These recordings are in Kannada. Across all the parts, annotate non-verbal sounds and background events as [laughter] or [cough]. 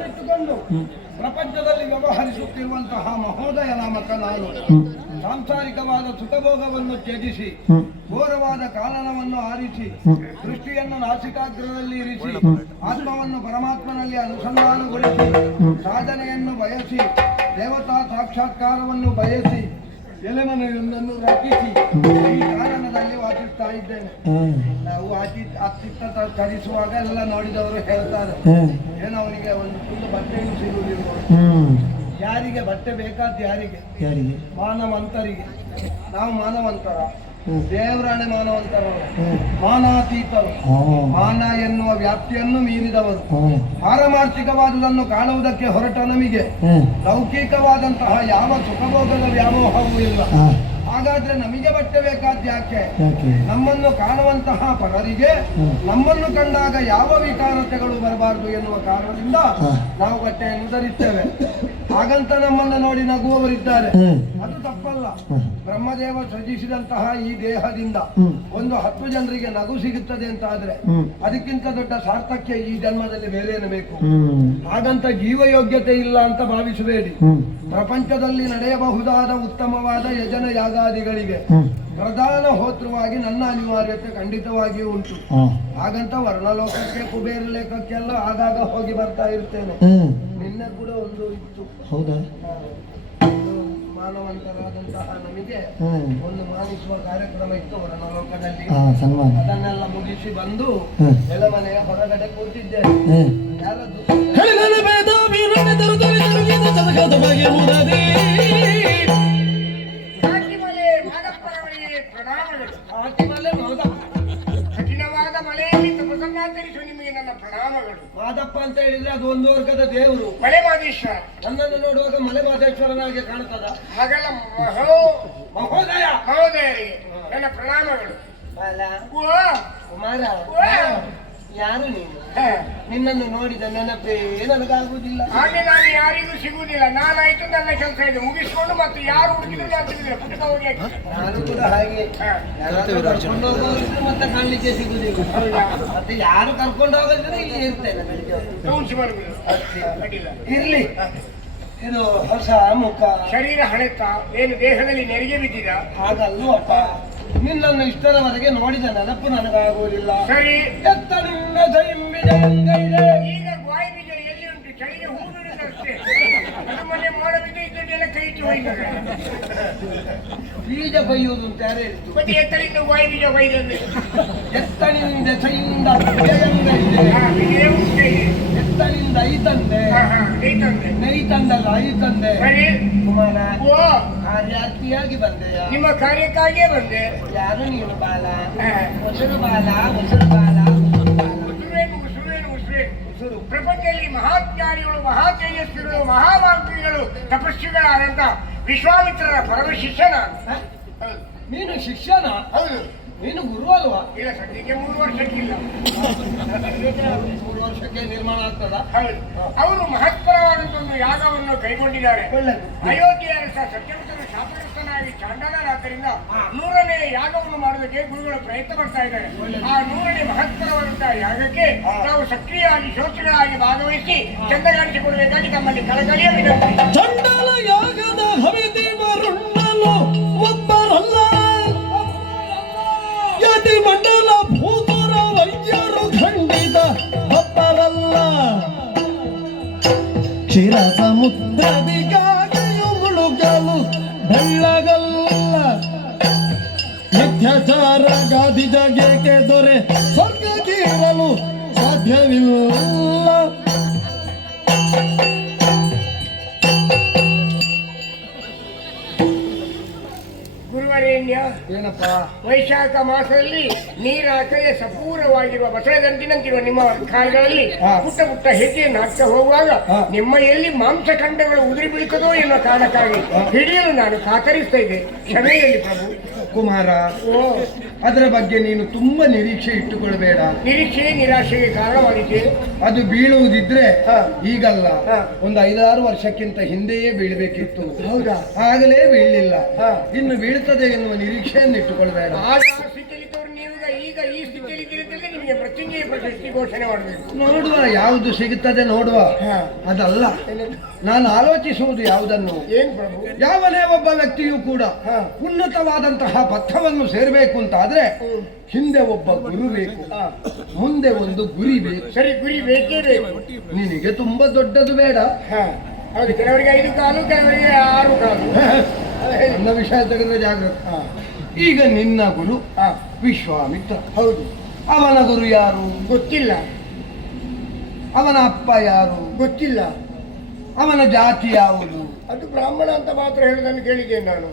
ಮನಸ್ಸನ್ನಿಟ್ಟುಕೊಂಡು ಪ್ರಪಂಚದಲ್ಲಿ ವ್ಯವಹರಿಸುತ್ತಿರುವಂತಹ ಮಹೋದಯ ನಾಮಕ ನಾನು ಸಾಂಸಾರಿಕವಾದ ಸುಖಭೋಗವನ್ನು ತ್ಯಜಿಸಿ ಘೋರವಾದ ಕಾಲನವನ್ನು ಆರಿಸಿ. ದೃಷ್ಟಿಯನ್ನು ನಾಸಿಕಾಗ್ರದಲ್ಲಿ ಇರಿಸಿ ಆತ್ಮವನ್ನು ಪರಮಾತ್ಮನಲ್ಲಿ ಅನುಸಂಧಾನಗೊಳಿಸಿ ಸಾಧನೆಯನ್ನು ಬಯಸಿ ದೇವತಾ ಸಾಕ್ಷಾತ್ಕಾರವನ್ನು ಬಯಸಿ ಎಲೆಮನೆಯೊಂದನ್ನು ರಚಿಸಿ ಈ ಕಾರಣದಲ್ಲಿ ವಾಸಿಸ್ತಾ ಇದ್ದೇನೆ. ನಾವು ಅತಿ ಅತ್ತಿತ್ತ ತರಿಸುವಾಗ ಎಲ್ಲ ನೋಡಿದವರು ಹೇಳ್ತಾರೆ. ಏನು ಅವನಿಗೆ ಒಂದು ತುಂಡು ಬಟ್ಟೆಯೂ ಸಿಗುವುದಿಲ್ಲ. ಯಾರಿಗೆ ಬಟ್ಟೆ ಬೇಕಾದ ಯಾರಿಗೆ? ಯಾರಿಗೆ? ಮಾನವಂತರಿಗೆ. ನಾವು ಮಾನವಂತರ. ದೇವರಾಣಿ ಮಾನವಂತರು ಮಾನಾತೀತರು. ಮಾನ ಮಾನ ವ್ಯಾಪ್ತಿಯನ್ನು ಮೀರಿದವರು. ಪಾರಮಾರ್ಥಿಕವಾದದನ್ನು ಕಾಣುವುದಕ್ಕೆ ಹೊರಟ ನಮಗೆ ಲೌಕಿಕವಾದಂತಹ ಯಾವ ಸುಖಭೋಗದ ವ್ಯಾಮೋಹವೂ ಇಲ್ಲ. ಹಾಗಾದ್ರೆ ನಮಗೆ ಬಟ್ಟೆ ಬೇಕಾದ ಯಾಕೆ? ಯಾಕೆ? ನಮ್ಮನ್ನು ಕಾಣುವಂತಹ ಪರರಿಗೆ ನಮ್ಮನ್ನು ಕಂಡಾಗ ಯಾವ ವಿಕಾರತೆಗಳು ಬರಬಾರದು ಎನ್ನುವ ಕಾರಣದಿಂದ ನಾವು ಬಟ್ಟೆಯನ್ನು ಧರಿಸ್ತೇವೆ. ಹಾಗಂತ ನಮ್ಮನ್ನು ನೋಡಿ ನಗುವವರಿದ್ದಾರೆ. ಬ್ರಹ್ಮದೇವ ಸೃಜಿಸಿದಂತಹ ಈ ದೇಹದಿಂದ ಒಂದು ಹತ್ತು ಜನರಿಗೆ ನಗು ಸಿಗುತ್ತದೆ ಅಂತ ಆದ್ರೆ ಅದಕ್ಕಿಂತ ದೊಡ್ಡ ಸಾರ್ಥಕ್ಯ ಈ ಜನ್ಮದಲ್ಲಿ ಬೇರೇನು ಬೇಕು? ಹಾಗಂತ ಹಾಗಂತ ಜೀವಯೋಗ್ಯತೆ ಇಲ್ಲ ಅಂತ ಭಾವಿಸಬೇಡಿ. ಪ್ರಪಂಚದಲ್ಲಿ ನಡೆಯಬಹುದಾದ ಉತ್ತಮವಾದ ಯಜನ ಯಾಗಾದಿಗಳಿಗೆ ಪ್ರಧಾನ ಹೋತೃವಾಗಿ ನನ್ನ ಅನಿವಾರ್ಯತೆ ಖಂಡಿತವಾಗಿಯೂ ಉಂಟು. ಹಾಗಂತ ವರ್ಣಲೋಕಕ್ಕೆ ಕುಬೇರ ಲೇಖಕ್ಕೆಲ್ಲ ಆಗಾಗ ಹೋಗಿ ಬರ್ತಾ ಇರ್ತೇನೆ. ನಿನ್ನೆ ಕೂಡ ಒಂದು ಇತ್ತು. ಹೌದಾ? ಒಂದು ಮಾನವಂತರಾದಂತಹ ನಮಗೆ ಒಂದು ಮಾನಿಸುವ ಕಾರ್ಯಕ್ರಮ ಇತ್ತು ವರ್ಣಲೋಕದಲ್ಲಿ ಹಾ ಸನ್ಮಾನ. ಅದನ್ನೆಲ್ಲ ಮುಗಿಸಿ ಬಂದು ಹ್ಮ್. ಎಳಮನೆಯ ಹೊರಗಡೆ ಕೂತಿದ್ದೇನೆ ಯಾರದ್ದು ಮಾದಪ್ಪ ಅಂತ ಹೇಳಿದ್ರೆ ಅದು ಒಂದು ವರ್ಗದ ದೇವರು. ಮಲೆ ಮಾದೇಶ್ವರ ನನ್ನನ್ನು ನೋಡುವಾಗ ಮಲೆ ಮಾದೇಶ್ವರನಾಗೆ ಕಾಣ್ತದ. ಹಾಗೆಲ್ಲ ಮಹೋ ಮಹೋದಯ. ಮಹೋದಯರಿಗೆ ನನ್ನ ಪ್ರಣಾಮಗಳು. ಕುಮಾರ. ಯಾರು ನೀನು. ನಿನ್ನನ್ನು ನೋಡಿದ ನೆನಪೇ ನನಗಾಗುವುದಿಲ್ಲ. ಆಮೇಲೆ ನಾನು ಯಾರಿಗೂ ಸಿಗುವುದಿಲ್ಲ. ನಾನಾಯ್ತು ನನ್ನ ಕೆಲಸ ಇದೆ. ಮುಗಿಸ್ಕೊಂಡು ಮತ್ತೆ ಯಾರು ಹುಡುಕಿದ್ರು ಪುಸ್ತಕ ಹೋಗಿ ನಾನು ಕೂಡ ಹಾಗೆ. ಯಾರಾದ್ರೂ ಕರ್ಕೊಂಡು ಹೋಗೋರಿದ್ರೆ ಮತ್ತೆ ಕಾಣಲಿಕ್ಕೆ ಸಿಗುದಿಲ್ಲ ಮತ್ತೆ ಯಾರು ಕರ್ಕೊಂಡು ಹೋಗೋದಿದ್ರೆ ಇಲ್ಲಿ ಇರ್ತೇನೆ ಬೆಳಿಗ್ಗೆ ಇರ್ಲಿ. ಇದು ಹೊಸ ಮುಖ. ಶರೀರ ಹಳೆತ ಏನು ದೇಹದಲ್ಲಿ ನೆರಿಗೆ ಬಿದ್ದಿದ? ಹಾಗಲ್ವಪ್ಪ. ನಿನ್ನನ್ನು ಇಷ್ಟರವರೆಗೆ ನೋಡಿದ ನೆನಪು ನನಗಾಗುವುದಿಲ್ಲ. ಸರಿ. ಎತ್ತ ನಿನ್ನ ಗಾಯ ಬೀಜ ಎಲ್ಲಿ ಉಂಟು ಚಳಿಗೆ ಹೂಡುವುದು ಅಷ್ಟೇ ಅದು ಮೊನ್ನೆ ಮೋಡ ಕೈ ಇಟ್ಟು ಹೋಯ್ತದೆ ಬೀಜ ಬೈಯುವುದು ಯಾರು ಹೇಳಿದ್ದು ಮತ್ತೆ ಎತ್ತಲಿಂದ ಗಾಯ ಬೀಜ ಎತ್ತನಿಂದ ಜಯಿಂದ ಜಯಂಗೈದೆ ಹಾ, ಇದೇ. ಎತ್ತನಿಂದ ಐತಂದೆ ಹಾ, ಹಾ, ಐತಂದ್ರೆ. ನೈತಂದಲ್ಲ ಸರಿ ಕುಮಾರ ಓ ಕಾರ್ಯಾರ್ಥಿಯಾಗಿ ಬಂದೆಯ ನಿಮ್ಮ ಕಾರ್ಯಕ್ಕಾಗಿಯೇ ಬಂದೆ ಯಾರು ನೀನು ಬಾಲ. ಹೊಸರು ಬಾಲ ಹೊಸರು ಬಾಲ ಪ್ರಪಂಚದಲ್ಲಿ ಮಹಾಜ್ಞಾನಿಗಳು ಮಹಾ ತೇಜಸ್ವಿಗಳು ಮಹಾವಾಗ್ಮಿಗಳು ತಪಸ್ವಿಗಳಾದಂತ ವಿಶ್ವಾಮಿತ್ರರ ಪರಮ ಶಿಷ್ಯನ. ನೀನು ಶಿಷ್ಯನ? ಹೌದು. ನೀನು ಗುರು ಅಲ್ವಾ? ಇಲ್ಲ ಸದ್ಯಕ್ಕೆ ಮೂರು ವರ್ಷಕ್ಕಿಲ್ಲ. [laughs] ಮೂರು ವರ್ಷಕ್ಕೆ ನಿರ್ಮಾಣ ಆಗ್ತದ? ಅವರು ಮಹತ್ವರವಾದಂತ ಒಂದು ಯಾಗವನ್ನು ಕೈಗೊಂಡಿದ್ದಾರೆ. ಅಯೋಧ್ಯೆಯ ಅರಸ ಸತ್ಯವಂತನು ಶಾಪಗ್ರಸ್ತನಾಗಿ ಚಾಂಡನಾದ್ದರಿಂದ ನೂರನೇ ಯಾಗವನ್ನು ಮಾಡೋದಕ್ಕೆ ಗುರುಗಳು ಪ್ರಯತ್ನ ಪಡ್ತಾ ಇದ್ದಾರೆ. ಆ ಯಾಗಕ್ಕೆ ನಾವು ಸಕ್ರಿಯವಾಗಿ ಶೋಚಗಳಾಗಿ ಭಾಗವಹಿಸಿ ಚಂದ ಕಾಣಿಸಿಕೊಡಬೇಕಾಗಿ ತಮ್ಮಲ್ಲಿ ಕಳಕಳಿಯ ವಿನಂತಿ ಚಂಡಲ ಯಾಗದ ಹವಿದೇವರುಣ್ಣಲು ಒಬ್ಬರಲ್ಲ. ಯತಿ ಮಂಡಲ ಭೂತುರ ವೈದ್ಯರು ಖಂಡಿತ ಒಬ್ಬರಲ್ಲ. ಕ್ಷೀರ ಸಮುದ್ರದಿಗಾಗಿಯೂ ಮುಳುಗಲು ಬೆಳ್ಳಗಲ್ಲ. ನಿತ್ಯಾಚಾರ ಗಾದಿ ಸಾಧ್ಯವಿಲ್ಲ ಗುರುವರೇಣ್ಯ ಏನಪ್ಪ? ವೈಶಾಖ ಮಾಸದಲ್ಲಿ ನೀರಾಕದೆ ಸಪೂರವಾಗಿರುವ ಬಸಳೆದಂಟಿನಂತಿರುವ ನಿಮ್ಮ ಕಾಲಗಳಲ್ಲಿ. ಪುಟ್ಟ ಪುಟ್ಟ ಹೆಜ್ಜೆಯನ್ನು ಹಾಕ್ತಾ ಹೋಗುವಾಗ ನಿಮ್ಮ ಎಲ್ಲಿ ಮಾಂಸಖಂಡಗಳು ಉದುರಿ ಬೀಳ್ತದೋ ಎನ್ನುವ ಕಾರಣಕ್ಕಾಗಿ ಹಿಡಿಯಲು ನಾನು ಕಾತರಿಸ್ತಾ ಇದ್ದೆ ಕ್ಷಮೆಯಲ್ಲಿ ಪ್ರಭು. ಕುಮಾರ. ಓ. ಅದರ ಬಗ್ಗೆ ನೀನು ತುಂಬಾ ನಿರೀಕ್ಷೆ ಇಟ್ಟುಕೊಳ್ಬೇಡ. ನಿರೀಕ್ಷೆ ನಿರಾಶೆಗೆ ಕಾರಣವಾಗಿದೆ. ಅದು ಬೀಳುವುದಿದ್ರೆ. ಈಗಲ್ಲ. ಒಂದು ಐದಾರು ವರ್ಷಕ್ಕಿಂತ ಹಿಂದೆಯೇ ಬೀಳ್ಬೇಕಿತ್ತು. ಹೌದಾ? ಆಗಲೇ ಬೀಳಲಿಲ್ಲ. ಇನ್ನು ಬೀಳ್ತದೆ ಎನ್ನುವ ನಿರೀಕ್ಷೆಯನ್ನು ಇಟ್ಟುಕೊಳ್ಬೇಡ ನಿಮಗೆ ಮೃತ್ಯುಂಜಯ ಪ್ರಶಸ್ತಿ ಘೋಷಣೆ ಮಾಡಬೇಕು ನೋಡುವ ಯಾವುದು ಸಿಗುತ್ತದೆ ನೋಡುವ. ಹಾ. ಅದಲ್ಲ. ನಾನು ಆಲೋಚಿಸುವುದು ಯಾವುದನ್ನು? ಏನು ಪ್ರಭು? ಯಾವನೇ ಒಬ್ಬ ವ್ಯಕ್ತಿಯೂ ಕೂಡ. ಉನ್ನತವಾದಂತಹ ಪಥವನ್ನು ಸೇರಬೇಕು ಅಂತ ಆದ್ರೆ ಹಿಂದೆ ಒಬ್ಬ ಗುರು ಬೇಕು. ಮುಂದೆ ಒಂದು ಗುರಿ ಬೇಕು. ಸರಿ ಗುರಿ ಬೇಕೇ ಬೇಕು. ನಿನಗೆ ತುಂಬಾ ದೊಡ್ಡದು ಬೇಡ. ಹೌದು ಕೆಲವರಿಗೆ ಐದು ಕಾಲು ಕೆಲವರಿಗೆ ಆರು ಕಾಲು. ನನ್ನ ವಿಷಯ ತೆಗೆದ್ರೆ ಜಾಗೃತ. ಈಗ ನಿನ್ನ ಗುರು. ವಿಶ್ವಾಮಿತ್ರ. ಹೌದು. ಅವನ ಗುರು ಯಾರು? ಗೊತ್ತಿಲ್ಲ. ಅವನ ಅಪ್ಪ ಯಾರು? ಗೊತ್ತಿಲ್ಲ. ಅವನ ಜಾತಿ ಯಾವುದು? ಅದು ಬ್ರಾಹ್ಮಣ ಅಂತ ಮಾತ್ರ ಹೇಳುದನ್ನು ಕೇಳಿದ್ದೇನೆ ನಾನು.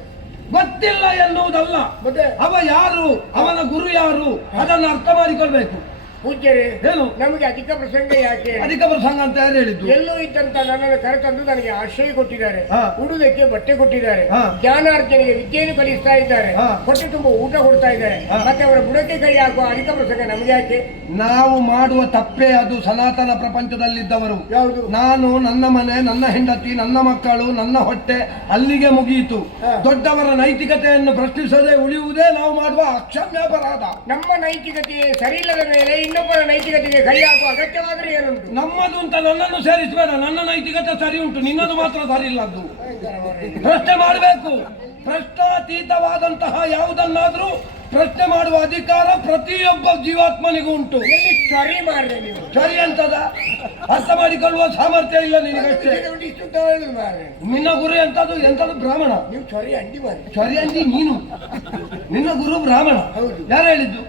ಗೊತ್ತಿಲ್ಲ ಎನ್ನುವುದಲ್ಲ. ಮತ್ತೆ? ಅವ ಯಾರು? ಅವನ ಗುರು ಯಾರು? ಅದನ್ನು ಅರ್ಥ ಮಾಡಿಕೊಳ್ಬೇಕು. ಪೂಜ್ಯರೇ ಏನು ನಮಗೆ ಅಧಿಕ ಪ್ರಸಂಗ ಯಾಕೆ ಅಧಿಕ ಪ್ರಸಂಗ ಅಂತ ಯಾರು ಹೇಳಿದ್ದು? ಎಲ್ಲೋ ಇದ್ದಂತ ನನ್ನನ್ನು ಕರೆತಂದು ನನಗೆ ಆಶ್ರಯ ಕೊಟ್ಟಿದ್ದಾರೆ. ಹಾ. ಉಡುವುದಕ್ಕೆ ಬಟ್ಟೆ ಕೊಟ್ಟಿದ್ದಾರೆ. ಜ್ಞಾನಾರ್ಜನೆಗೆ ವಿದ್ಯೆಯನ್ನು ಕಲಿಸ್ತಾ ಇದ್ದಾರೆ. ಹೊಟ್ಟೆ ತುಂಬ ಊಟ ಕೊಡ್ತಾ ಇದ್ದಾರೆ. ಮತ್ತೆ ಅವರ ಬುಡಕ್ಕೆ ಕೈ ಹಾಕುವ ಅಧಿಕ ಪ್ರಸಂಗ ನಮಗೆ ಯಾಕೆ? ನಾವು ಮಾಡುವ ತಪ್ಪೇ ಅದು ಸನಾತನ ಪ್ರಪಂಚದಲ್ಲಿದ್ದವರು. ಯಾವುದು? ನಾನು ನನ್ನ ಮನೆ ನನ್ನ ಹೆಂಡತಿ ನನ್ನ ಮಕ್ಕಳು ನನ್ನ ಹೊಟ್ಟೆ ಅಲ್ಲಿಗೆ ಮುಗಿಯಿತು. ದೊಡ್ಡವರ ನೈತಿಕತೆಯನ್ನು ಪ್ರಶ್ನಿಸದೆ ಉಳಿಯುವುದೇ ನಾವು ಮಾಡುವ ಅಕ್ಷಮ್ಯಾಪರಾಧ. ನಮ್ಮ ನೈತಿಕತೆ ಸರಿ ಇಲ್ಲದ ಮೇಲೆ ಇನ್ನೊಬ್ಬರ ನೈತಿಕತೆಗೆ ಕೈ ಹಾಕುವ ಅಗತ್ಯವಾದ್ರೆ ಏನುಂಟು ನಮ್ಮದು ಅಂತ ನನ್ನನ್ನು ಸೇರಿಸಬೇಡ. ನನ್ನ ನೈತಿಕತೆ ಸರಿ ಉಂಟು. ನಿನ್ನದು ಮಾತ್ರ ಸರಿ ಇಲ್ಲದ್ದು ಪ್ರಶ್ನೆ ಮಾಡಬೇಕು. ಪ್ರಶ್ನಾತೀತವಾದಂತಹ ಯಾವುದನ್ನಾದ್ರೂ ಪ್ರಶ್ನೆ ಮಾಡುವ ಅಧಿಕಾರ ಪ್ರತಿಯೊಬ್ಬ ಜೀವಾತ್ಮನಿಗೂ ಉಂಟು. ಎಲ್ಲಿ ಸರಿ ಮಾಡಿದೆ ನೀವು? ಸರಿ ಅಂತದ? ಅರ್ಥ ಮಾಡಿಕೊಳ್ಳುವ ಸಾಮರ್ಥ್ಯ ಇಲ್ಲ ನಿನಗಷ್ಟೇ. ಇಷ್ಟು ಉದ್ದ ಹೇಳುದು ಮಾರ್ರೆ. ನಿನ್ನ ಗುರು ಎಂತದ್ದು? ಎಂತದ್ದು ಬ್ರಾಹ್ಮಣ? ನೀವು ಸರಿ ಅಂಡಿ ಮಾರಿ ಸರಿ ಅಂಡಿ ನೀನು. ನಿನ್ನ ಗುರು ಬ್ರಾಹ್ಮಣ. ಹೌದು. ಯಾರು ಹೇಳಿದ್ದು?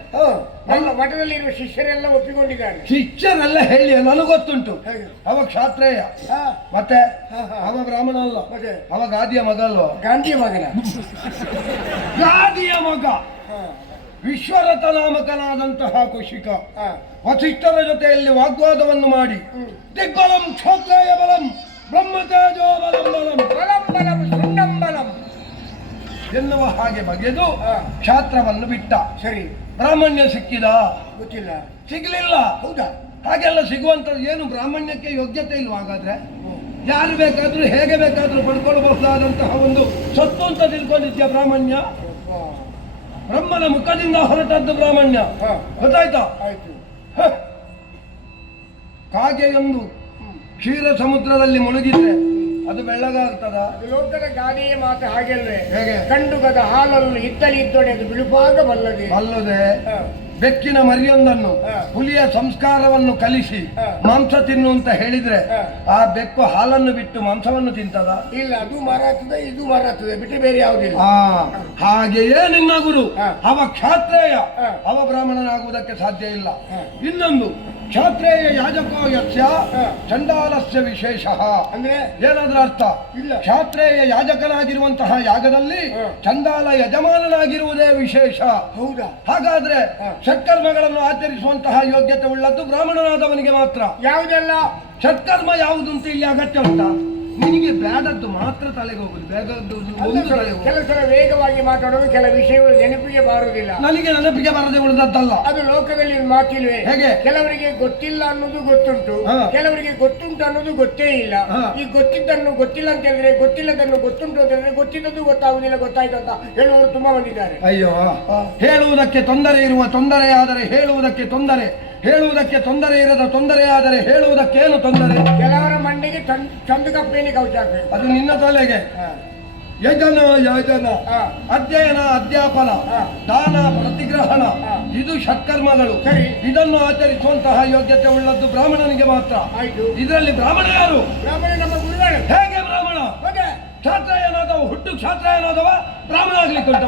ನಮ್ಮ ಮಠದಲ್ಲಿರುವ ಶಿಷ್ಯರೆಲ್ಲ ಒಪ್ಪಿಕೊಂಡಿದ್ದಾರೆ. ಶಿಷ್ಯರೆಲ್ಲ ಹೇಳಿ ನನಗೆ ಗೊತ್ತುಂಟು. ಹೇಗೆ? ಅವ ಕ್ಷಾತ್ರೇಯ. ಹಾ, ಮತ್ತೆ ಹಾ, ಹಾ. ಅವ ಬ್ರಾಹ್ಮಣ ಅಲ್ಲ ಮತ್ತೆ? ಅವ ಗಾದಿಯ ಮಗ ಅಲ್ವಾ ಗಾಂಧಿ ಮಗನ? ಗಾದಿಯ ಮಗ. ಹಾ, ವಿಶ್ವರಥ ನಾಮಕನಾದಂತಹ ಕುಶಿಕ. ವಸಿಷ್ಠರ ಜೊತೆಯಲ್ಲಿ ವಾಗ್ವಾದವನ್ನು ಮಾಡಿ. ದಿಗ್ಬಲಂ ಕ್ಷೋತ್ರೇಯ ಬಲಂ ಬ್ರಹ್ಮತೇಜೋ ಬಲಂ ಬಲಂ ಬಲಂ ಬಲಂ ಶೃಂಗಂ ಬಲಂ. ಎನ್ನುವ ಹಾಗೆ ಬಗೆದು. ಕ್ಷಾತ್ರವನ್ನು ಬಿಟ್ಟ. ಸರಿ. ಬ್ರಾಹ್ಮಣ್ಯ ಸಿಕ್ಕಿದ? ಗೊತ್ತಿಲ್ಲ. ಸಿಗ್ಲಿಲ್ಲ. ಹೌದಾ? ಹಾಗೆಲ್ಲ ಸಿಗುವಂಥದ್ದು ಏನು ಬ್ರಾಹ್ಮಣ್ಯಕ್ಕೆ ಯೋಗ್ಯತೆ ಇಲ್ವಾ ಹಾಗಾದ್ರೆ? ಯಾರು ಬೇಕಾದ್ರೂ ಹೇಗೆ ಬೇಕಾದ್ರೂ ಪಡ್ಕೊಳ್ಬಹುದಾದಂತಹ ಒಂದು ಸತ್ತು ಅಂತ ತಿಳ್ಕೊಂಡಿದ್ಯಾ ಬ್ರಾಹ್ಮಣ್ಯ? ಬ್ರಹ್ಮನ ಮುಖದಿಂದ ಹೊರಟದ್ದು ಬ್ರಾಹ್ಮಣ್ಯ ಹಾ. ಗೊತ್ತಾಯ್ತಾ ಆಯ್ತು ಕಾಗೆ ಕಾಗೆಯೊಂದು ಹ್ಮ್. ಕ್ಷೀರ ಸಮುದ್ರದಲ್ಲಿ ಮುಳುಗಿದ್ರೆ ಅದು ಬೆಳ್ಳಗಾಗ್ತದ ಲೋಕದ ಗಾದೆಯ ಮಾತು ಹಾಗೆಲ್ವೇ ಹೇಗೆ? ಕಂಡುಗದ ಹಾಲನ್ನು ಇತ್ತಲಿ ಇದ್ದೊಡೆ ಅದು ಬಿಳುಪಾಗ ಬಲ್ಲದೆ ಬಲ್ಲದೆ. ಬೆಕ್ಕಿನ ಮರಿಯೊಂದನ್ನು ಹುಲಿಯ ಸಂಸ್ಕಾರವನ್ನು ಕಲಿಸಿ ಮಾಂಸ ತಿನ್ನು ಅಂತ ಹೇಳಿದ್ರೆ ಆ ಬೆಕ್ಕು ಹಾಲನ್ನು ಬಿಟ್ಟು ಮಾಂಸವನ್ನು ತಿಂತದ? ಇಲ್ಲ ಅದು ಮಾರಾಟದ ಇದು ಮಾರಾಟದ ಬಿಟ್ಟು ಬೇರೆ ಯಾವುದಿಲ್ಲ ಹಾಗೆಯೇ ನಿನ್ನ ಗುರು. ಅವ ಕ್ಷಾತ್ರೇಯ. ಅವ ಬ್ರಾಹ್ಮಣನಾಗುವುದಕ್ಕೆ ಸಾಧ್ಯ ಇಲ್ಲ. ಇನ್ನೊಂದು ಕ್ಷಾತ್ರೇಯ ಯಾಜಕೋ ಯಸ್ಯ ಚಂಡಾಲಸ್ಯ ವಿಶೇಷ. ಅಂದ್ರೆ? ಏನಾದ್ರ ಅರ್ಥ? ಇಲ್ಲ. ಕ್ಷಾತ್ರೇಯ ಯಾಜಕನಾಗಿರುವಂತಹ ಯಾಗದಲ್ಲಿ. ಚಂಡಾಲ ಯಜಮಾನನಾಗಿರುವುದೇ ವಿಶೇಷ. ಹೌದಾ? ಹಾಗಾದ್ರೆ. ಷಟ್ಕರ್ಮಗಳನ್ನು ಆಚರಿಸುವಂತಹ ಯೋಗ್ಯತೆ ಉಳ್ಳದ್ದು ಬ್ರಾಹ್ಮಣನಾದವನಿಗೆ ಮಾತ್ರ. ಯಾವುದೆಲ್ಲ? ಷಟ್ಕರ್ಮ ಯಾವುದು ಅಂತ ಇಲ್ಲಿ ಅಗತ್ಯ ಉಂಟಾ? ನಿನಗೆ ಬೇಡದ್ದು ಮಾತ್ರ ತಲೆಗೆ ಹೋಗುದು ಬೇಡದ್ದು ಒಂದು ತಲೆಗೆ ಹೋಗುದು. ಕೆಲವು ಸಲ ವೇಗವಾಗಿ ಮಾತಾಡೋದು ಕೆಲ ವಿಷಯಗಳು ನೆನಪಿಗೆ ಬಾರುವುದಿಲ್ಲ ನನಗೆ ನೆನಪಿಗೆ ಬರದೆ ಉಳಿದದ್ದಲ್ಲ ಅದು ಲೋಕದಲ್ಲಿ ಮಾತಿಲ್ವೆ ಮಾತಿಲ್ವೇ ಹೇಗೆ? ಕೆಲವರಿಗೆ ಗೊತ್ತಿಲ್ಲ ಅನ್ನೋದು ಗೊತ್ತುಂಟು ಹಾ. ಕೆಲವರಿಗೆ ಗೊತ್ತುಂಟು ಅನ್ನೋದು ಗೊತ್ತೇ ಇಲ್ಲ ಹಾ. ಈ ಗೊತ್ತಿದ್ದನ್ನು ಗೊತ್ತಿಲ್ಲ ಅಂತ ಹೇಳಿದ್ರೆ ಗೊತ್ತಿಲ್ಲದನ್ನು ಗೊತ್ತುಂಟು ಅಂತ ಹೇಳಿದ್ರೆ ಗೊತ್ತಿದ್ದದ್ದು ಗೊತ್ತಾಗುದಿಲ್ಲ ಗೊತ್ತಾಯ್ತು ಅಂತ ಹೇಳುವವರು ತುಂಬಾ ಬಂದಿದ್ದಾರೆ ಅಯ್ಯೋ ಹೇಳುವುದಕ್ಕೆ ತೊಂದರೆ ಇರುವ ತೊಂದರೆ ಆದರೆ ಹೇಳುವುದಕ್ಕೆ ತೊಂದರೆ ಹೇಳುವುದಕ್ಕೆ ತೊಂದರೆ ಇರದ ತೊಂದರೆ ಆದರೆ ಹೇಳುವುದಕ್ಕೇನು ತೊಂದರೆ ಕೆಲವರ ಮಂಡಿಗೆ ಚಂದ್- ಚಂದು ಕಪ್ಪೇನೆ ಕವಚ ಅದು ನಿನ್ನ ತಲೆಗೆ. ಯಜನ ಯಾಜನ. ಅಧ್ಯಯನ ಅಧ್ಯಾಪನ. ದಾನ ಪ್ರತಿಗ್ರಹಣ. ಇದು ಷಟ್ಕರ್ಮಗಳು. ಇದನ್ನು ಆಚರಿಸುವಂತಹ ಯೋಗ್ಯತೆ ಉಳ್ಳದ್ದು ಬ್ರಾಹ್ಮಣನಿಗೆ ಮಾತ್ರ. ಇದರಲ್ಲಿ ಬ್ರಾಹ್ಮಣ ಯಾರು? ಬ್ರಾಹ್ಮಣ ನಮ್ಮ ಗುರುಗಳು. ಹೇಗೆ ಬ್ರಾಹ್ಮಣ? ಕ್ಷಾತ್ರ ಏನಾದವ ಹುಟ್ಟು ಕ್ಷಾತ್ರಯನಾದವ ಬ್ರಾಹ್ಮಣ ಆಗ್ಲಿಕ್ಕೆ ಉಂಟು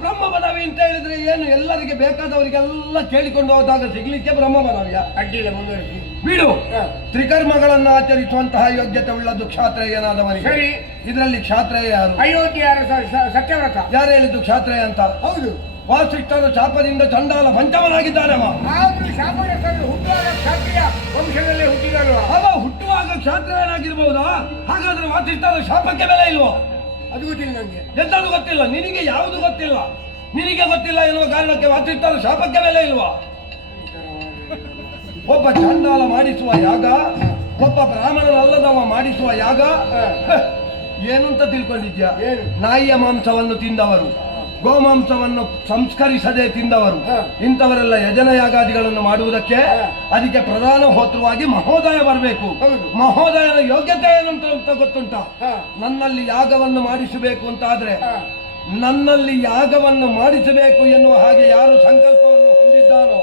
ಬ್ರಹ್ಮ ಪದವಿ ಅಂತ ಹೇಳಿದ್ರೆ ಏನು ಎಲ್ಲರಿಗೆ ಬೇಕಾದವರಿಗೆಲ್ಲ ಕೇಳಿಕೊಂಡು ಹೋದಾಗ ಸಿಗ್ಲಿಕ್ಕೆ ಬ್ರಹ್ಮ ಪದವಿಯ? ಅಡ್ಡಿಲ್ಲ ಮುಂದುವರಿಸಿ. ಬಿಡು. ತ್ರಿಕರ್ಮಗಳನ್ನು ಆಚರಿಸುವಂತಹ ಯೋಗ್ಯತೆ ಉಳ್ಳದ್ದು ಕ್ಷಾತ್ರಯನಾದವನಿಗೆ ಸರಿ. ಇದರಲ್ಲಿ ಕ್ಷಾತ್ರೇಯ ಯಾರು? ಅಯೋಧ್ಯೆ ಸತ್ಯವ್ರತ. ಯಾರು ಹೇಳಿದ್ದು ಕ್ಷಾತ್ರೇಯ ಅಂತ? ಹೌದು. ವಾಸಿಷ್ಠರ ಶಾಪದಿಂದ ಚಂಡಾಲ ಪಂಚಮನಾಗಿದ್ದಾನೆ ಹುಟ್ಟುವಾಗ ಕ್ಷಾತ್ರಿಯ ವಂಶದಲ್ಲಿ ಹುಟ್ಟಿದಲ್ವಾ? ಅವ ಹುಟ್ಟುವಾಗ ಕ್ಷಾತ್ರಿಯನಾಗಿರ್ಬಹುದಾ ಹಾಗಾದ್ರೆ ವಾಸಿಷ್ಠರ ಶಾಪಕ್ಕೆ ಬೆಲೆ ಇಲ್ವೋ? ಅದು ಗೊತ್ತಿಲ್ಲ ನನಗೆ ಎಂತದು ಗೊತ್ತಿಲ್ಲ? ನಿನಗೆ ಯಾವುದು ಗೊತ್ತಿಲ್ಲ? ನಿನಗೆ ಗೊತ್ತಿಲ್ಲ ಎನ್ನುವ ಕಾರಣಕ್ಕೆ ವಾಸಿಷ್ಠರ ಶಾಪಕ್ಕೆ ಬೆಲೆ ಇಲ್ವಾ? ಒಬ್ಬ ಚಂಡಾಲ ಮಾಡಿಸುವ ಯಾಗ ಒಬ್ಬ ಬ್ರಾಹ್ಮಣನಲ್ಲದವ ಮಾಡಿಸುವ ಯಾಗ ಏನು ಅಂತ ತಿಳ್ಕೊಂಡಿದ್ಯಾ? ಏನು? ನಾಯಿಯ ಮಾಂಸವನ್ನು ತಿಂದವರು. ಗೋಮಾಂಸವನ್ನು ಸಂಸ್ಕರಿಸದೆ ತಿಂದವರು. ಇಂಥವರೆಲ್ಲ ಯಜನ ಯಾಗಾದಿಗಳನ್ನು ಮಾಡುವುದಕ್ಕೆ ಅದಕ್ಕೆ ಪ್ರಧಾನ ಹೋತ್ರವಾಗಿ ಮಹೋದಯ ಬರಬೇಕು ಹೌದು. ಮಹೋದಯನ ಯೋಗ್ಯತೆ ಏನು ಅಂತ ಗೊತ್ತುಂಟ. ನನ್ನಲ್ಲಿ ಯಾಗವನ್ನು ಮಾಡಿಸಬೇಕು ಅಂತ ಆದ್ರೆ ನನ್ನಲ್ಲಿ ಯಾಗವನ್ನು ಮಾಡಿಸಬೇಕು ಎನ್ನುವ ಹಾಗೆ ಯಾರು ಸಂಕಲ್ಪವನ್ನು ಹೊಂದಿದ್ದಾನೋ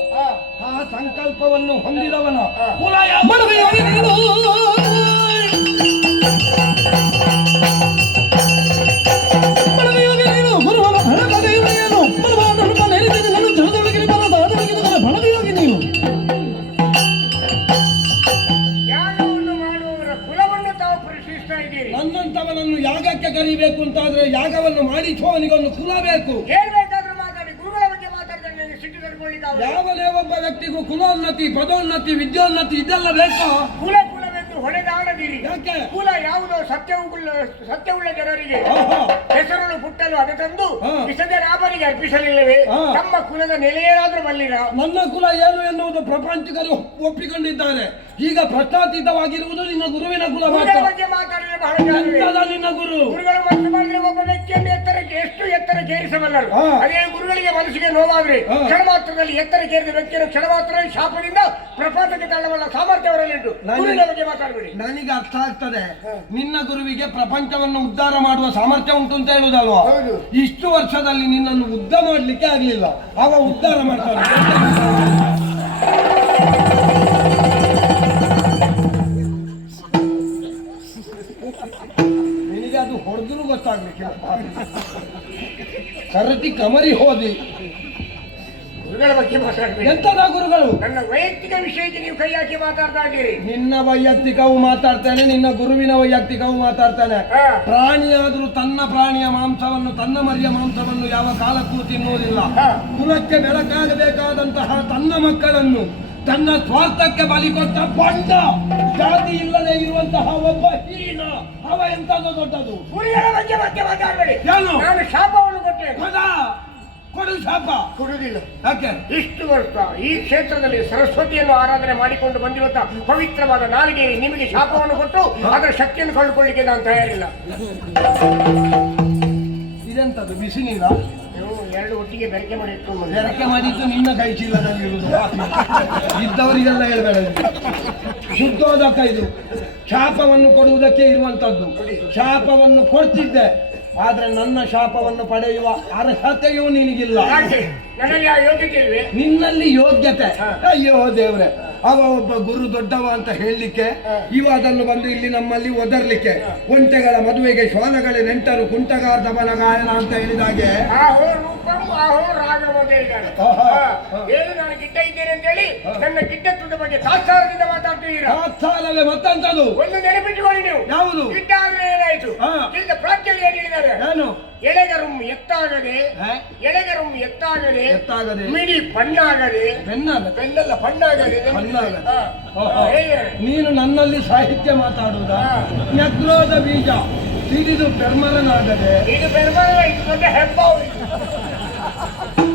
ಆ ಸಂಕಲ್ಪವನ್ನು ಹೊಂದಿದವನ. ಕುಲ ನೀನು ಯಾಗವನ್ನು ಮಾಡುವವರ ಕುಲವನ್ನು ತಾವು ಪ್ರಶ್ನಿಸ್ತಾ ಇದ್ದೀರಿ? ನನ್ನಂತವನನ್ನು ಯಾಗಕ್ಕೆ ಕರಿಬೇಕು ಅಂತಾದ್ರೆ ಯಾಗವನ್ನು ಮಾಡಿಸುವವನಿಗೊಂದು ಕುಲ ಬೇಕು. ಏನ್ ಬೇಕಾದ್ರೂ ಮಾತಾಡಿ ಗುರುಗಳ ಬಗ್ಗೆ ಮಾತಾಡಿದ್ರೆ ನನಗೆ ಸಿಟ್ಟು ತಡ್ಕೊಳ್ಳಿಕ್ಕೆ ಆಗುದಿಲ್ಲ. ಯಾವನೇ ಒಬ್ಬ ವ್ಯಕ್ತಿಗೂ ಕುಲೋನ್ನತಿ ಪದೋನ್ನತಿ ವಿದ್ಯೋನ್ನತಿ ಇದೆಲ್ಲ ಬೇಕು? ಕುಲ ಯಾಕೆ? ಕುಲ ಯಾವುದೋ ಸತ್ಯವುಳ್ಳ ಸತ್ಯವುಳ್ಳ ಜನರಿಗೆ. ಹೆಸರನ್ನು ಹುಟ್ಟಲು ಅದು ತಂದು ವಿಷದ ರಾಮರಿಗೆ ಅರ್ಪಿಸಲಿಲ್ಲವೇ? ತಮ್ಮ ಕುಲದ ನೆಲೆಯೇನಾದ್ರೂ ಬಲ್ಲಿರ ನನ್ನ ಕುಲ ಏನು ಎನ್ನುವುದು ಪ್ರಪಂಚಕರು ಒಪ್ಪಿಕೊಂಡಿದ್ದಾರೆ. ಈಗ ಪ್ರಶ್ನಾತೀತವಾಗಿರುವುದು ನಿನ್ನ ಗುರುವಿನ ಕುಲ ಬಗ್ಗೆ ಮಾತಾಡಿದ್ರೆ ಬಹಳ ನಿನ್ನ ಗುರು. ಗುರುಗಳು ಮನಸ್ಸು ಮಾಡಿದ್ರೆ ಒಬ್ಬ ವ್ಯಕ್ತಿಯನ್ನು ಎತ್ತರಕ್ಕೆ ಎಷ್ಟು ಎತ್ತರ ಕೇರಿಸಬಲ್ಲರು. ಅದೇ ಗುರುಗಳಿಗೆ ಮನಸ್ಸಿಗೆ ನೋವಾದ್ರೆ. ಕ್ಷಣ ಮಾತ್ರದಲ್ಲಿ ಎತ್ತರ ಕೇರಿದ ವ್ಯಕ್ತಿಯನ್ನು ಕ್ಷಣ ಮಾತ್ರದಲ್ಲಿ ಶಾಪದಿಂದ ಪ್ರಪಾತಕ್ಕೆ ತಳ್ಳಬಲ್ಲ ಸಾಮರ್ಥ್ಯ ಅವರಲ್ಲಿ ಉಂಟು ಗುರುಗಳ ಬಗ್ಗೆ ಮಾತಾಡಬೇಡಿ. ನನಗೆ ಅರ್ಥ ಆಗ್ತದೆ. ನಿನ್ನ ಗುರುವಿಗೆ ಪ್ರಪಂಚವನ್ನು ಉದ್ಧಾರ ಮಾಡುವ ಸಾಮರ್ಥ್ಯ ಉಂಟು ಅಂತ ಹೇಳುದಲ್ವಾ. ಇಷ್ಟು ವರ್ಷದಲ್ಲಿ ನಿನ್ನನ್ನು ಉದ್ದ ಮಾಡ್ಲಿಕ್ಕೆ ಆಗ್ಲಿಲ್ಲ. ಅವ ಉದ್ಧಾರ ಮಾಡ್ತಾನೆ. ನಿನಗೆ ಅದು ಹೊಡೆದ್ರು ಗೊತ್ತಾಗ್ಲಿಕ್ಕೆ ಕರಟಿ ಕಮರಿ ಹೋದಿ. ಗುರುಗಳ ಬಗ್ಗೆ ಮಾತಾಡಬೇಡಿ. ಎಂತದ ಗುರುಗಳು? ನನ್ನ ವೈಯಕ್ತಿಕ ವಿಷಯಕ್ಕೆ ನೀವು ಕೈ ಹಾಕಿ ಮಾತಾಡ್ತಾ ಇದ್ದೀರಿ. ನಿನ್ನ ವೈಯಕ್ತಿಕವು ಮಾತಾಡ್ತಾನೆ ನಿನ್ನ ಗುರುವಿನ ವೈಯಕ್ತಿಕವು ಮಾತಾಡ್ತಾನೆ. ಪ್ರಾಣಿಯಾದರೂ ತನ್ನ ಪ್ರಾಣಿಯ ಮಾಂಸವನ್ನು ತನ್ನ ಮರಿಯ ಮಾಂಸವನ್ನು ಯಾವ ಕಾಲಕ್ಕೂ ತಿನ್ನುವುದಿಲ್ಲ. ಕುಲಕ್ಕೆ ಬೆಳಕಾಗಬೇಕಾದಂತಹ ತನ್ನ ಮಕ್ಕಳನ್ನು ತನ್ನ ಸ್ವಾರ್ಥಕ್ಕೆ ಬಲಿ ಕೊಟ್ಟ ಬಂಡ ಜಾತಿ ಇಲ್ಲದೆ ಇರುವಂತಹ ಒಬ್ಬ ಹೀನ ಅವ ಎಂತದ್ದು ದೊಡ್ಡದು? ಗುರುಗಳ ಬಗ್ಗೆ ಮಾತಾಡಬೇಡಿ. ನಾನು ಶಾಪವನ್ನು ಕೊಟ್ಟೆ. ಕೊಡು ಶಾಪ ಕೊಡುವುದಿಲ್ಲ. ಯಾಕೆ? ಇಷ್ಟು ವರ್ಷ ಈ ಕ್ಷೇತ್ರದಲ್ಲಿ ಸರಸ್ವತಿಯನ್ನು ಆರಾಧನೆ ಮಾಡಿಕೊಂಡು ಬಂದಿರುವಂತಹ ಪವಿತ್ರವಾದ ನಾಲಿಗೆ ನಿಮಗೆ ಶಾಪವನ್ನು ಕೊಟ್ಟು ಅದರ ಶಕ್ತಿಯನ್ನು ಕಳ್ಕೊಳ್ಳಿಕ್ಕೆ ನಾನು ತಯಾರಿಲ್ಲ. ಇದೆಂತದ್ದು? ಬಿಸಿ ನೀರ? ನೀವು ಎರಡು ಒಟ್ಟಿಗೆ ಬೆರಕೆ ಮಾಡಿ ಇಟ್ಕೊಂಡು ಬಂದೆ. ಬೆರಕೆ ಮಾಡಿದ್ದು ನಿನ್ನ ಕೈ ಚೀಲದಲ್ಲಿ ಇದ್ದವರಿಗೆಲ್ಲ ಹೇಳ್ಬೇಡ ಶುದ್ಧವಾದ ಶುದ್ಧೋದಕ ಇದು. ಶಾಪವನ್ನು ಕೊಡುವುದಕ್ಕೆ ಇರುವಂತದ್ದು. ಶಾಪವನ್ನು ಕೊಡ್ತಿದ್ದೆ. ಆದ್ರೆ ನನ್ನ ಶಾಪವನ್ನು ಪಡೆಯುವ ಅರ್ಹತೆಯೂ ನಿನಗಿಲ್ಲ. ನನ್ನಲ್ಲಿ ಯೋಗ್ಯತೆ ಅಯ್ಯೋ ದೇವ್ರೆ ಅವ ಒಬ್ಬ ಗುರು ದೊಡ್ಡವ ಅಂತ ಹೇಳಲಿಕ್ಕೆ ಇವ ಅದನ್ನು ಬಂದು ಇಲ್ಲಿ ನಮ್ಮಲ್ಲಿ ಒದರ್ಲಿಕ್ಕೆ ಒಂಟೆಗಳ ಮದುವೆಗೆ ಶ್ವಾನಗಳ ನೆಂಟರು ಅಂತ ಹೇಳಿದಾಗೆ ರೂಪಂ ಆಹೋ ರಾಗಂ ಅಂತ ಹೇಳಿದ್ದಾರೆ. ಆಹಾ. ಹಾ. ಏನು ನಾನು ಗಿಡ್ಡ ಇದ್ದೇನೆ ಅಂತ ಹೇಳಿ ನನ್ನ ಗಿಡ್ಡತ್ವದ ಬಗ್ಗೆ ಸಾಕ್ಷಾರದಿಂದ ಮಾತಾಡ್ತಿದ್ದೀರಾ ಸಾಲವೇ ಮತ್ತಂತದು ಒಂದು ನೆನಪಿಟ್ಟುಕೊಳ್ಳಿ ನೀವು. ಯಾವುದು? ಆದ್ರೆ ಏನಾಯ್ತು? ಹಾ. ಈಗ ಪ್ರಾಚ್ಯಲ್ಲಿ ಏನು ಹೇಳಿದ್ದಾರೆ? ಏನು? ಎಳೆಗರುಂ ಎತ್ತಾಗದೆ ಎಳೆಗರು ಎಳೆಗರುಂ ಎತ್ತಾಗದೆ ಎತ್ತಾಗದೆ. ಮಿಡಿ ಪಣ್ಣಾಗದೆ ಬೆನ್ನಲ್ಲ ಬೆನ್ನೆಲ್ಲ ಪಣ್ಣಾಗದೆ ಪಣ್ಣಾಗದೆ. ಹಾ. ಓಹೋ. ಹಾ, ನೀನು ನನ್ನಲ್ಲಿ ಸಾಹಿತ್ಯ ಮಾತಾಡುವುದ? ಹಾ. ಬೀಜ. ಸಿಡಿದು ಬೆರ್ಮರನಾಗದೆ ಇದು ಬೆರ್ಮಲ್ಲ ಇದು ದೊಡ್ಡ ಹೆಬ್ಬಾವು ಇದು.